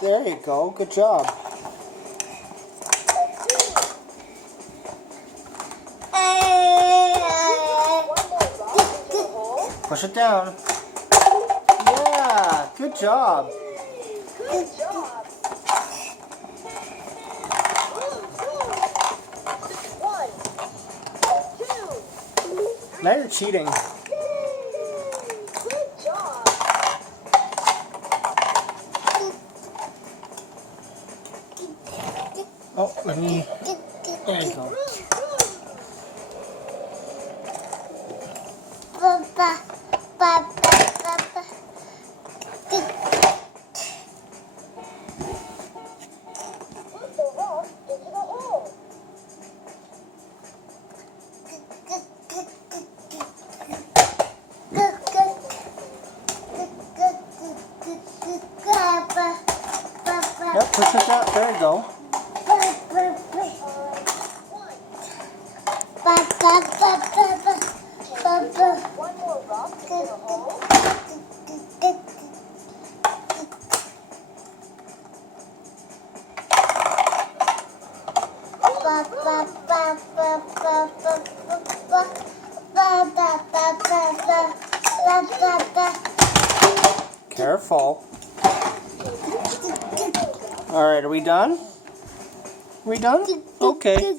There you go. Good job. Push it down. Yeah, good job. Good job. One, two. Now you're cheating. Good job. Oh, let me. There you go. Put the rock into the hole. Yep, push it down. There you go. One more rock into the hole. Careful. All right, are we done? We done? Okay.